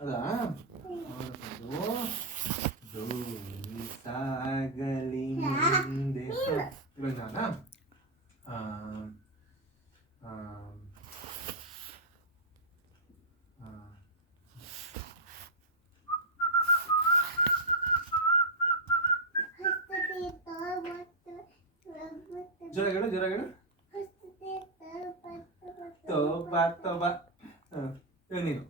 ಅದಾ ದೋಣಿ ಸಾಗಲಿ ಮುಂದೆ ಇವಾಗ ನಾನಾ ಜೋರಾಗೇಳು ತೋಬಾ ತೋಬಾ ನೀನು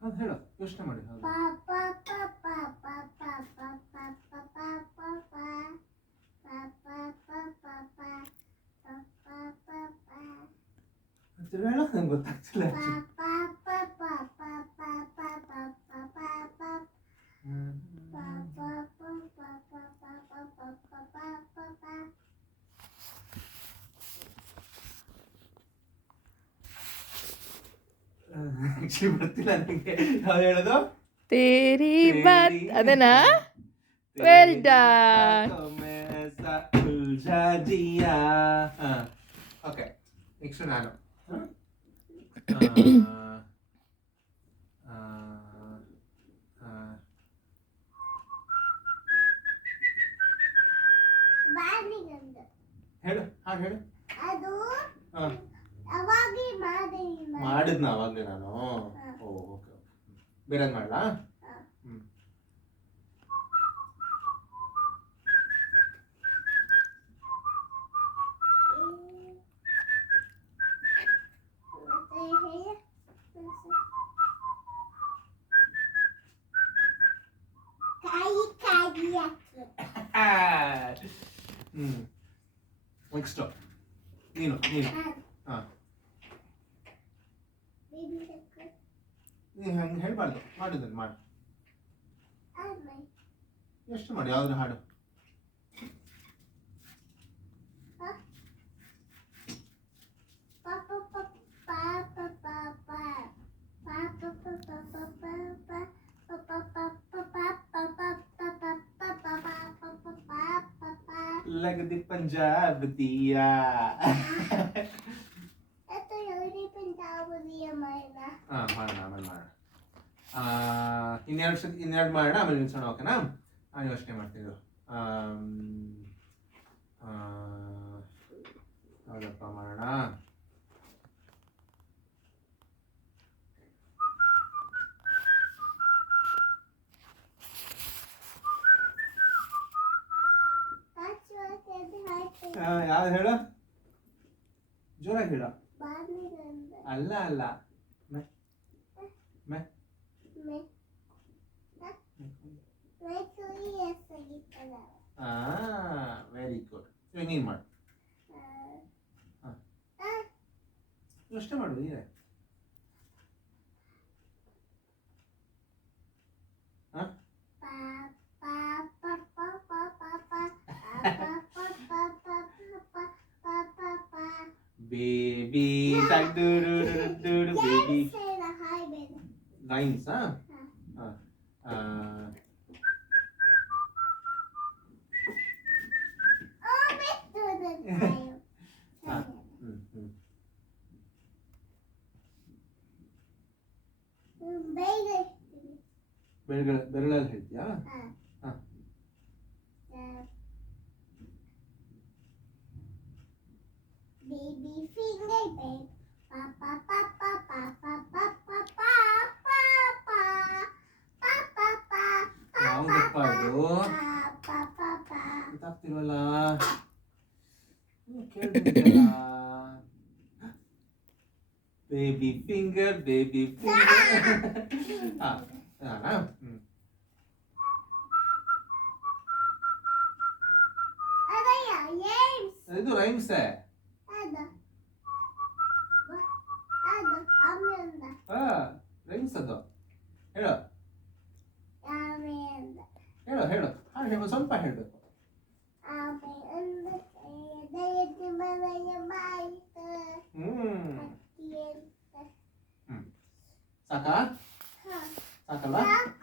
ಅದು ಹೇಳು ಯೋಚನೆ ಮಾಡಿ ಹೇಳು ನಂಗೆ ಗೊತ್ತಾಗ್ತಿಲ್ಲ ಬರ್ತಿಲ್ಲ ನನಗೆ ಯಾವ್ದು ಹೇಳೋದು ತೇರಿ ಬಾತ್ ಅದೇನಾ ವೆಲ್ ಡನ್ ಓಕೆ ನೆಕ್ಸ್ಟ್ ನಾನು ಹೇಳು ಹಾಗೆ ಹೇಳು ಮಾಡಿದ್ನ ಅವಾಗಲೇ ನಾನು ಓ ಓಕೆ ಬೇರೆ ಮಾಡಲಾ ಹ್ಞೂ ನೆಕ್ಸ್ಟ್ ನೀನು ಹಾಂ ನೀನು ಹಂಗೆ ಹೇಳ್ಬಾರ್ದು ಮಾಡಿದ್ದನ್ನು ಮಾಡು ಎಷ್ಟು ಮಾಡಿ ಯಾವ್ದು ಹಾಡು लगदी पंजाब दिया ಮಾಡೋಣ ಇನ್ನೆರಡು ಮಾಡೋಣ ಆಮೇಲೆ ನಿಲ್ಸೋಣ ಓಕೆನಾ ನಾನು ಯೋಚನೆ ಮಾಡ್ತಿದ್ದು ಹೌದಪ್ಪ ಮಾಡೋಣ ಯಾವ್ದು ಹೇಳ ಜೋರಾಗಿ ಹೇಳ ಅಲ್ಲ ಅಲ್ಲ ವೆರಿ ಗುಡ್ ಇವಾಗ ನೀನು ಮಾಡು ಯೋಚನೆ ಮಾಡು ನೀನೇ baby shark do do do do do baby rhymes ಬೆರಳಲ್ಲಿ ಹೇಳ್ತೀಯಾ Baby finger, babe. Papa, papa, papa, papa, papa, papa, papa, ಯಾವ್ದಪ್ಪ ಇದು papa, papa. ಗೊತ್ತಾಗ್ತಿಲ್ವಲ್ಲ ಕೇಳ್ತಿದ್ದಲ್ಲ ಬೇಬಿ ಫಿಂಗರ್ ಇದು ರೈಮ್ಸ್ ರೈಮ್ಸ್ ಅದು ಹೇಳು ಹೇಳು ಹೇಳು ಸ್ವಲ್ಪ ಹೇಳಬೇಕು ಸಾಕಾ ಹಾ ಸಾಕಲ್ವಾ ಸಾಕು